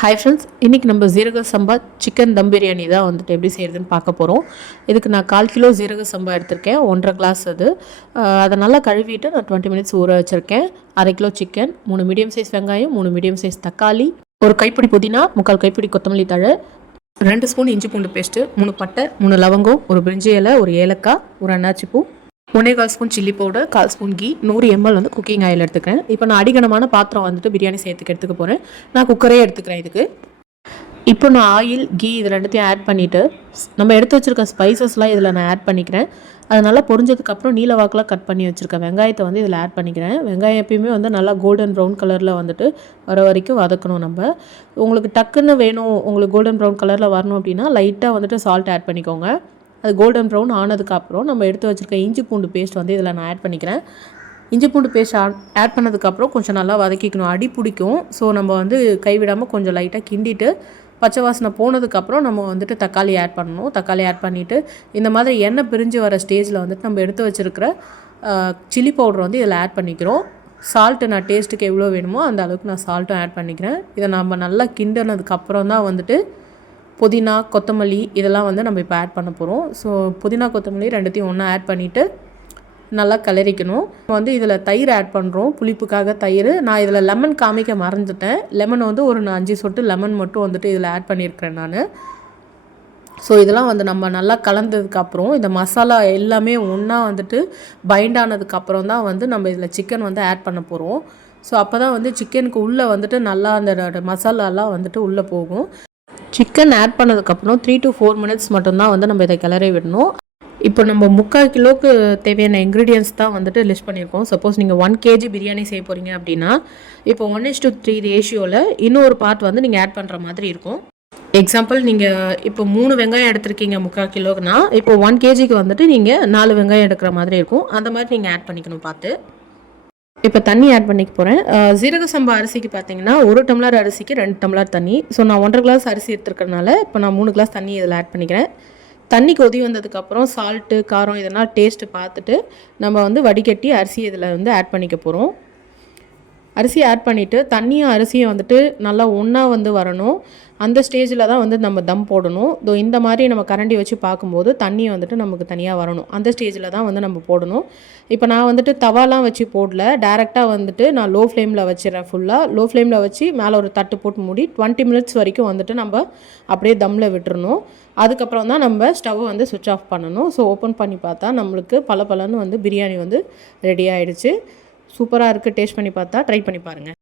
Hi friends, இன்றைக்கி நம்ம ஜீரக சம்பா சிக்கன் தம் பிரியாணி தான் வந்துட்டு எப்படி செய்கிறதுன்னு பார்க்க போகிறோம். இதுக்கு நான் 1/4 கிலோ ஜீரக சம்பா எடுத்திருக்கேன், 1.5 கிளாஸ் அது. அதை நல்லா கழுவிட்டு நான் 20 மினிட்ஸ் ஊற வச்சுருக்கேன். 1/2 கிலோ சிக்கன், 3 மீடியம் சைஸ் வெங்காயம், 3 மீடியம் சைஸ் தக்காளி, ஒரு கைப்பிடி புதினா, 3/4 கைப்பிடி கொத்தமல்லி தழை, 2 ஸ்பூன் இஞ்சி பூண்டு பேஸ்ட்டு, 3 பட்டை, 3 லவங்கம், ஒரு பிரிஞ்சி இலை, ஒரு ஏலக்காய், ஒரு அன்னாச்சி பூ, 1/4 spoon chilli powder, 1/4 spoon ghee, 100 ml வந்து குக்கிங் ஆயில் எடுத்துக்கிறேன். இப்போ நான் அடிகனமான பாத்திரம் வந்துட்டு பிரியாணி செய்யறதுக்கு எடுத்துக்க போகிறேன். நான் குக்கரே எடுத்துக்கிறேன் இதுக்கு. இப்போ நான் ஆயில், கீ இது ரெண்டுத்தையும் ஆட் பண்ணிவிட்டு நம்ம எடுத்து வச்சுருக்க ஸ்பைசஸ்லாம் இதில் நான் ஆட் பண்ணிக்கிறேன். அது நல்லா பொரிஞ்சதுக்கப்புறம் நீல வாக்கில் கட் பண்ணி வச்சுருக்கேன் வெங்காயத்தை வந்து இதில் ஆட் பண்ணிக்கிறேன். வெங்காயம் எப்பயுமே வந்து நல்லா கோல்டன் ப்ரௌன் கலரில் வந்துட்டு வர வரைக்கும் வதக்கணும் நம்ம. உங்களுக்கு டக்குன்னு வேணும், உங்களுக்கு கோல்டன் ப்ரௌன் கலரில் வரணும் அப்படின்னா லைட்டாக வந்துட்டு சால்ட் ஆட் பண்ணிக்கோங்க. அது கோல்டன் ப்ரௌன் ஆனதுக்கப்புறம் நம்ம எடுத்து வச்சுருக்க இஞ்சி பூண்டு பேஸ்ட் வந்து இதில் நான் ஆட் பண்ணிக்கிறேன். இஞ்சி பூண்டு பேஸ்ட் ஆட் பண்ணதுக்கப்புறம் கொஞ்சம் நல்லா வதக்கிக்கணும், அடி பிடிக்கும். ஸோ நம்ம வந்து கைவிடாமல் கொஞ்சம் லைட்டாக கிண்டிட்டு பச்சை வாசனை போனதுக்கப்புறம் நம்ம வந்துட்டு தக்காளி ஆட் பண்ணணும். தக்காளி ஆட் பண்ணிவிட்டு இந்த மாதிரி எண்ணெய் பிரிஞ்சு வர ஸ்டேஜில் வந்துட்டு நம்ம எடுத்து வச்சுருக்கிற சில்லி பவுடர் வந்து இதில் ஆட் பண்ணிக்கிறோம். சால்ட்டு நான் டேஸ்ட்டுக்கு எவ்வளோ வேணுமோ அந்த அளவுக்கு நான் சால்ட்டும் ஆட் பண்ணிக்கிறேன். இதை நம்ம நல்லா கிண்டினதுக்கப்புறம் தான் வந்துட்டு புதினா, கொத்தமல்லி இதெல்லாம் வந்து நம்ம இப்போ ஆட் பண்ண போகிறோம். ஸோ புதினா, கொத்தமல்லி ரெண்டுத்தையும் ஒன்றா ஆட் பண்ணிவிட்டு நல்லா கிளறிக்கணும். வந்து இதில் தயிர் ஆட் பண்ணுறோம், புளிப்புக்காக தயிர். நான் இதில் லெமன் காமிக்க மறந்துட்டேன். லெமன் வந்து ஒரு 5 சொட்டு லெமன் மட்டும் வந்துட்டு இதில் ஆட் பண்ணியிருக்கிறேன் நான். ஸோ இதெல்லாம் வந்து நம்ம நல்லா கலந்ததுக்கப்புறம் இந்த மசாலா எல்லாமே ஒன்றா வந்துட்டு பைண்ட் ஆனதுக்கப்புறம் தான் வந்து நம்ம இதில் சிக்கன் வந்து ஆட் பண்ண போகிறோம். ஸோ அப்போ தான் வந்து சிக்கனுக்கு உள்ளே வந்துட்டு நல்லா அந்த மசாலாலாம் வந்துட்டு உள்ளே போகும். சிக்கன் ஆட் பண்ணதுக்கப்புறம் 3 to 4 மினிட்ஸ் மட்டும்தான் வந்து நம்ம இதை கிளறி விடணும். இப்போ நம்ம 3/4 கிலோவுக்கு தேவையான இன்க்ரீடியன்ஸ் தான் வந்துட்டு லிஸ்ட் பண்ணியிருக்கோம். சப்போஸ் நீங்கள் 1 kg பிரியாணி செய்ய போகிறீங்க அப்படின்னா இப்போ 1:3 ரேஷியோவில் இன்னொரு பார்ட் வந்து நீங்கள் ஆட் பண்ணுற மாதிரி இருக்கும். எக்ஸாம்பிள், நீங்கள் இப்போ 3 வெங்காயம் எடுத்திருக்கீங்க 3/4 கிலோக்குனா, இப்போ 1 kgக்கு வந்துட்டு நீங்கள் 4 வெங்காயம் எடுக்கிற மாதிரி இருக்கும். அந்த மாதிரி நீங்கள் ஆட் பண்ணிக்கணும் பார்த்து. இப்போ தண்ணி ஆட் பண்ணிக்க போகிறேன். ஜீரக சம்பா அரிசிக்கு பார்த்தீங்கன்னா 1 டம்ளர் அரிசிக்கு 2 டம்ளர் தண்ணி. ஸோ நான் 1.5 கிளாஸ் அரிசி எடுத்துருக்கறனால இப்போ நான் 3 கிளாஸ் தண்ணி இதில் ஆட் பண்ணிக்கிறேன். தண்ணி கொதி வந்ததுக்கப்புறம் சால்ட்டு, காரம் இதெல்லாம் டேஸ்ட்டு பார்த்துட்டு நம்ம வந்து வடிகட்டி அரிசி இதில் வந்து ஆட் பண்ணிக்க போகிறோம். அரிசி ஆட் பண்ணிவிட்டு தண்ணியும் அரிசியும் வந்துட்டு நல்லா ஒன்றா வந்து வரணும். அந்த ஸ்டேஜில் தான் வந்து நம்ம தம் போடணும். இந்த மாதிரி நம்ம கரண்டி வச்சு பார்க்கும்போது தண்ணி வந்துட்டு நமக்கு தனியாக வரணும். அந்த ஸ்டேஜில் தான் வந்து நம்ம போடணும். இப்போ நான் வந்துட்டு தவாலாம் வச்சு போடல, டேரெக்டாக வந்துட்டு நான் லோ ஃப்ளேமில் வச்சிடறேன். ஃபுல்லாக லோ ஃப்ளேமில் வச்சு மேலே ஒரு தட்டு போட்டு மூடி 20 மினிட்ஸ் வரைக்கும் வந்துட்டு நம்ம அப்படியே தம்மில் விட்டுறணும். அதுக்கப்புறம் தான் நம்ம ஸ்டவ்வை வந்து சுவிட்ச் ஆஃப் பண்ணணும். ஸோ ஓப்பன் பண்ணி பார்த்தா நம்மளுக்கு பலன்னு வந்து பிரியாணி வந்து ரெடி ஆகிடுச்சு. சூப்பராக இருக்குது. டேஸ்ட் பண்ணி பார்த்தா ட்ரை பண்ணி பாருங்கள்.